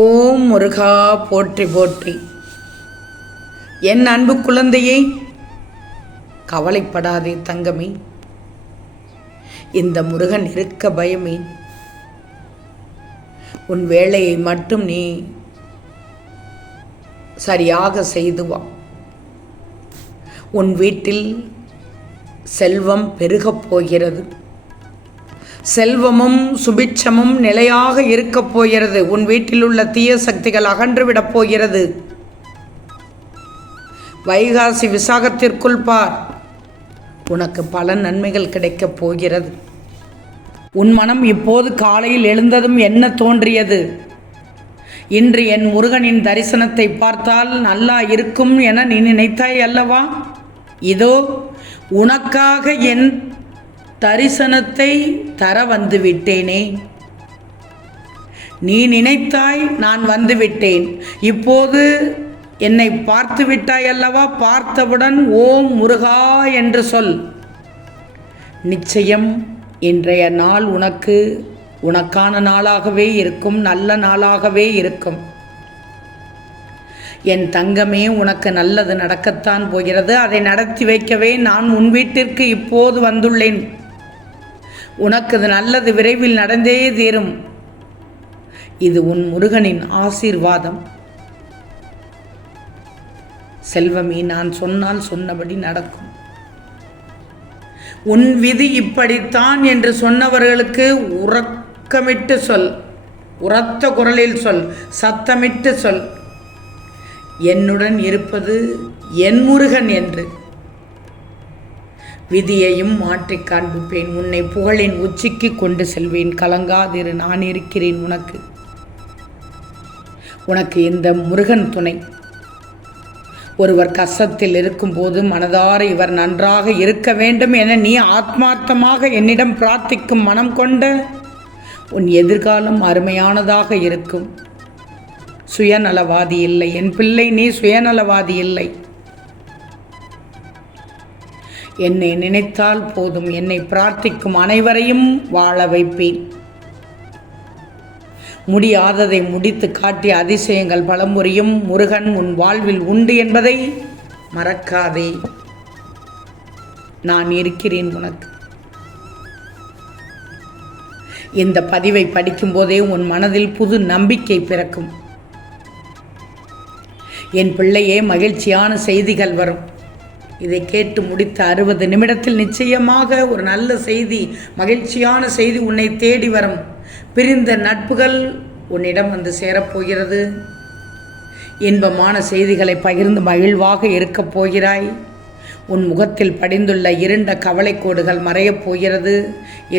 ஓம் முருகா போற்றி போற்றி. என் அன்பு குழந்தையை, கவலைப்படாதே தங்கமே. இந்த முருகன் இருக்க பயமே. உன் வேலையை மட்டும் நீ சரியாக செய்து வா. உன் வீட்டில் செல்வம் பெருகப் போகிறது. செல்வமும் சுபிட்சமும் நிலையாக இருக்கப் போகிறது. உன் வீட்டில் உள்ள தீய சக்திகள் அகன்றுவிடப் போகிறது. வைகாசி விசாகத்திற்குள் பார், உனக்கு பல நன்மைகள் கிடைக்கப் போகிறது. உன் மனம் இப்போது காலையில் எழுந்ததும் என்ன தோன்றியது? இன்று என் முருகனின் தரிசனத்தை பார்த்தால் நல்லா இருக்கும் என நீ நினைத்தாய் அல்லவா? இதோ உனக்காக என் தரிசனத்தை தர வந்துவிட்டேனே. நீ நினைத்தாய் நான் வந்துவிட்டேன். இப்போது என்னை பார்த்து விட்டாய் அல்லவா? பார்த்தவுடன் ஓம் முருகா என்று சொல். நிச்சயம் இன்றைய நாள் உனக்கான நாளாகவே இருக்கும். நல்ல நாளாகவே இருக்கும். என் தங்கமே, உனக்கு நல்லது நடக்கத்தான் போகிறது. அதை நடத்தி வைக்கவே நான் உன் வீட்டிற்கு இப்போது வந்துள்ளேன். உனக்கு நல்லது விரைவில் நடந்தே தீரும். இது உன் முருகனின் ஆசீர்வாதம். செல்வமே, நான் சொன்னால் சொன்னபடி நடக்கும். உன் விதி இப்படித்தான் என்று சொன்னவர்களுக்கு உறக்கமிட்டு சொல். உரத்த குரலில் சொல். சத்தமிட்டு சொல். என்னுடன் இருப்பது என் முருகன் என்று. விதியையும் மாற்றி காண்பிப்பேன். உன்னை புகழின் உச்சிக்கு கொண்டு செல்வேன். கலங்காதிரு, நான் இருக்கிறேன் உனக்கு. உனக்கு இந்த முருகன் துணை. ஒருவர் கஷ்டத்தில் இருக்கும்போது மனதார இவர் நன்றாக இருக்க வேண்டும் என நீ ஆத்மார்த்தமாக என்னிடம் பிரார்த்திக்கும் மனம் கொண்ட உன் எதிர்காலம் அருமையானதாக இருக்கும். சுயநலவாதி இல்லை என் பிள்ளை, நீ சுயநலவாதி இல்லை. என்னை நினைத்தால் போதும். என்னை பிரார்த்திக்கும் அனைவரையும் வாழ வைப்பேன். முடியாததை முடித்து காட்டிய அதிசயங்கள் பலமுறையும் முருகன் உன் வாழ்வில் உண்டு என்பதை மறக்காதே. நான் இருக்கிறேன் உனக்கு. இந்த பதிவை படிக்கும்போதே உன் மனதில் புது நம்பிக்கை பிறக்கும். என் பிள்ளையே, மகிழ்ச்சியான செய்திகள் வரும். இதை கேட்டு முடித்த 60 நிமிடத்தில் நிச்சயமாக ஒரு நல்ல செய்தி, மகிழ்ச்சியான செய்தி உன்னை தேடி வரும். பிரிந்த நட்புகள் உன்னிடம் வந்து சேரப்போகிறது. இன்பமான செய்திகளை பகிர்ந்து மகிழ்வாக இருக்கப் போகிறாய். உன் முகத்தில் படிந்துள்ள இருண்ட கவலைக்கோடுகள் மறையப் போகிறது.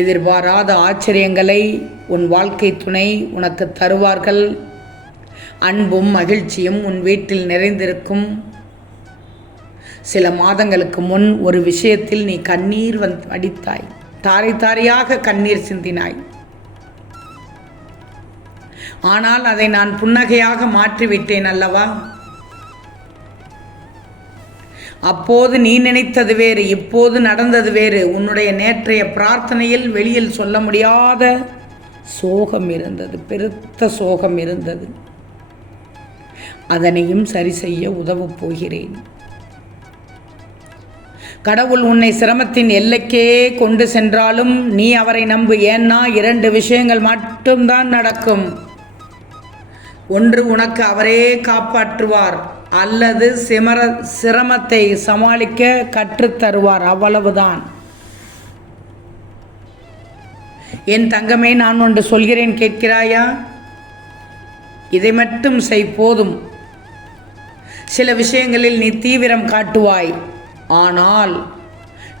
எதிர்பாராத ஆச்சரியங்களை உன் வாழ்க்கை துணை உனக்கு தருவார்கள். அன்பும் மகிழ்ச்சியும் உன் வீட்டில் நிறைந்திருக்கும். சில மாதங்களுக்கு முன் ஒரு விஷயத்தில் நீ கண்ணீர் வடித்தாய். தாரை தாரையாக கண்ணீர் சிந்தினாய். ஆனால் அதை நான் புன்னகையாக மாற்றிவிட்டேன் அல்லவா? அப்போது நீ நினைத்தது வேறு, இப்போது நடந்தது வேறு. உன்னுடைய நேற்றைய பிரார்த்தனையில் வெளியில் சொல்ல முடியாத சோகம் இருந்தது. பெருத்த சோகம் இருந்தது. அதனையும் சரி செய்ய உதவப் போகிறேன். கடவுள் உன்னை சிரமத்தின் எல்லைக்கே கொண்டு சென்றாலும் நீ அவரை நம்பு. ஏன்னா 2 விஷயங்கள் மட்டும்தான் நடக்கும். ஒன்று, உனக்கு அவரே காப்பாற்றுவார், அல்லது சிரமத்தை சமாளிக்க கற்றுத்தருவார். அவ்வளவுதான். என் தங்கமே, நான் ஒன்று சொல்கிறேன், கேட்கிறாயா? இதை மட்டும் செய், போதும். சில விஷயங்களில் நீ தீவிரம் காட்டுவாய். ஆனால்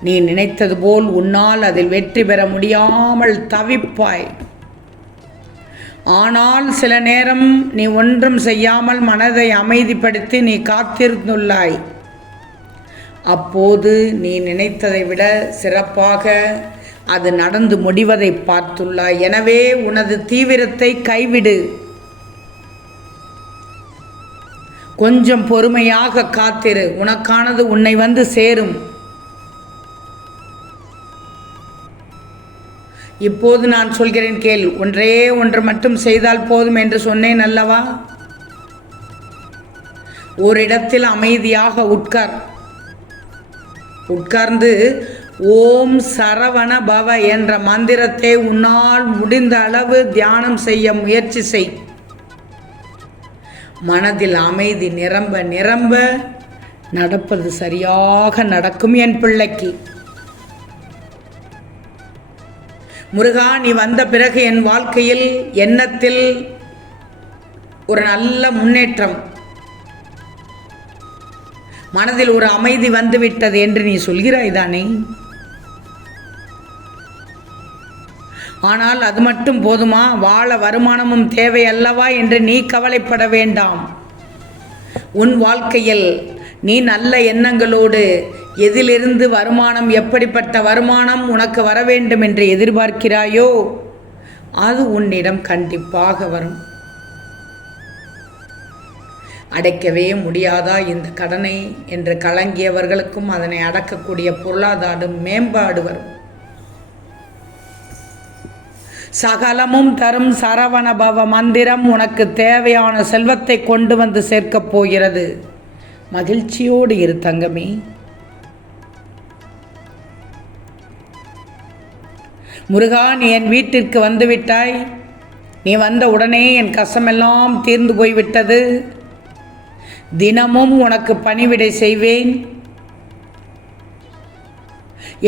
நீ நினைத்தது போல் உன்னால் அதில் வெற்றி பெற முடியாமல் தவிப்பாய். ஆனால் சில நேரம் நீ ஒன்றும் செய்யாமல் மனதை அமைதிப்படுத்தி நீ காத்திருந்துள்ளாய். அப்போது நீ நினைத்ததை விட சிறப்பாக அது நடந்து முடிவதை பார்த்துள்ளாய். எனவே உனது தீவிரத்தை கைவிடு. கொஞ்சம் பொறுமையாக காத்திரு. உனக்கானது உன்னை வந்து சேரும். இப்போது நான் சொல்கிறேன் கேள். ஒன்றே ஒன்று மட்டும் செய்தால் போதும் என்று சொன்னேன் அல்லவா? ஓரிடத்தில் அமைதியாக உட்கார்ந்து ஓம் சரவண பவ என்ற மந்திரத்தை உன்னால் முடிந்த அளவு தியானம் செய்ய முயற்சி செய். மனதில் அமைதி நிரம்ப நிரம்ப நடப்பது சரியாக நடக்கும் என் பிள்ளைக்கு. முருகா, நீ வந்த பிறகு என் வாழ்க்கையில் எண்ணத்தில் ஒரு நல்ல முன்னேற்றம், மனதில் ஒரு அமைதி வந்துவிட்டது என்று நீ சொல்கிறாய் தானே? ஆனால் அது மட்டும் போதுமா? வாழ வருமானமும் தேவை அல்லவா என்று நீ கவலைப்பட வேண்டாம். உன் வாழ்க்கையில் நீ நல்ல எண்ணங்களோடு எதிலிருந்து வருமானம், எப்படிப்பட்ட வருமானம் உனக்கு வர வேண்டும் என்று எதிர்பார்க்கிறாயோ அது உன்னிடம் கண்டிப்பாக வரும். அடைக்கவே முடியாதா இந்த கடனை என்று கலங்கியவர்களுக்கும் அதனை அடக்கக்கூடிய பொருளாதார மேம்பாடு வரும். சகலமும் தரும் சரவணபவ மந்திரம் உனக்கு தேவையான செல்வத்தை கொண்டு வந்து சேர்க்கப் போகிறது. மகிழ்ச்சியோடு இரு தங்கமே. முருகா, நீ என் வீட்டிற்கு வந்துவிட்டாய். நீ வந்த உடனே என் கஷ்டமெல்லாம் தீர்ந்து போய்விட்டது. தினமும் உனக்கு பணிவிடை செய்வேன்.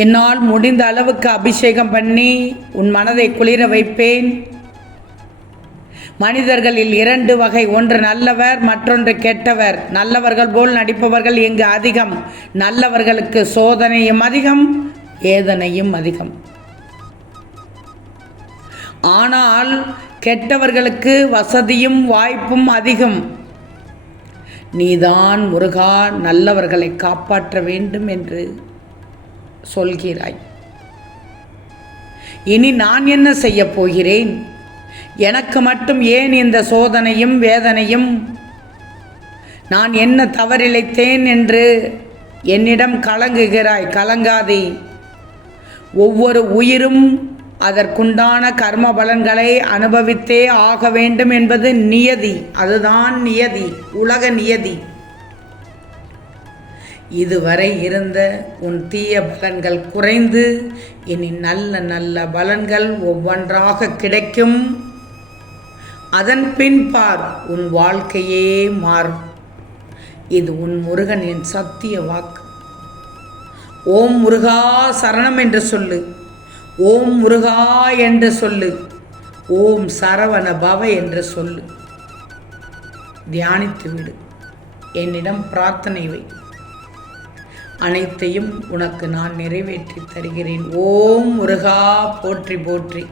என்னால் முடிந்த அளவுக்கு அபிஷேகம் பண்ணி உன் மனதை குளிர வைப்பேன். மனிதர்களில் 2 வகை, ஒன்று நல்லவர், மற்றொன்று கெட்டவர். நல்லவர்கள் போல் நடிப்பவர்கள் இங்கு அதிகம். நல்லவர்களுக்கு சோதனையும் அதிகம், வேதனையும் அதிகம். ஆனால் கெட்டவர்களுக்கு வசதியும் வாய்ப்பும் அதிகம். நீதான் முருகா நல்லவர்களை காப்பாற்ற வேண்டும் என்று சொல்கிறாய். இனி நான் என்ன செய்ய போகிறேன்? எனக்கு மட்டும் ஏன் இந்த சோதனையும் வேதனையும்? நான் என்ன தவறிழைத்தேன் என்று என்னிடம் கலங்குகிறாய். கலங்காதே. ஒவ்வொரு உயிரும் அதற்குண்டான கர்ம பலன்களை அனுபவித்தே ஆக வேண்டும் என்பது நியதி. அதுதான் நியதி, உலக நியதி. இதுவரை இருந்த உன் தீய பலன்கள் குறைந்து இனி நல்ல நல்ல பலன்கள் ஒவ்வொன்றாக கிடைக்கும். அதன் பின்பார் உன் வாழ்க்கையே மாறும். இது உன் முருகனின் சத்திய வாக்கு. ஓம் முருகா சரணம் என்று சொல்லு. ஓம் முருகா என்று சொல்லு. ஓம் சரவண பவ என்று சொல்லு. தியானித்து விடு. என்னிடம் பிரார்த்தனை வை. அனைத்தையும் உனக்கு நான் நிறைவேற்றி தருகிறேன். ஓம் முருகா போற்றி போற்றி.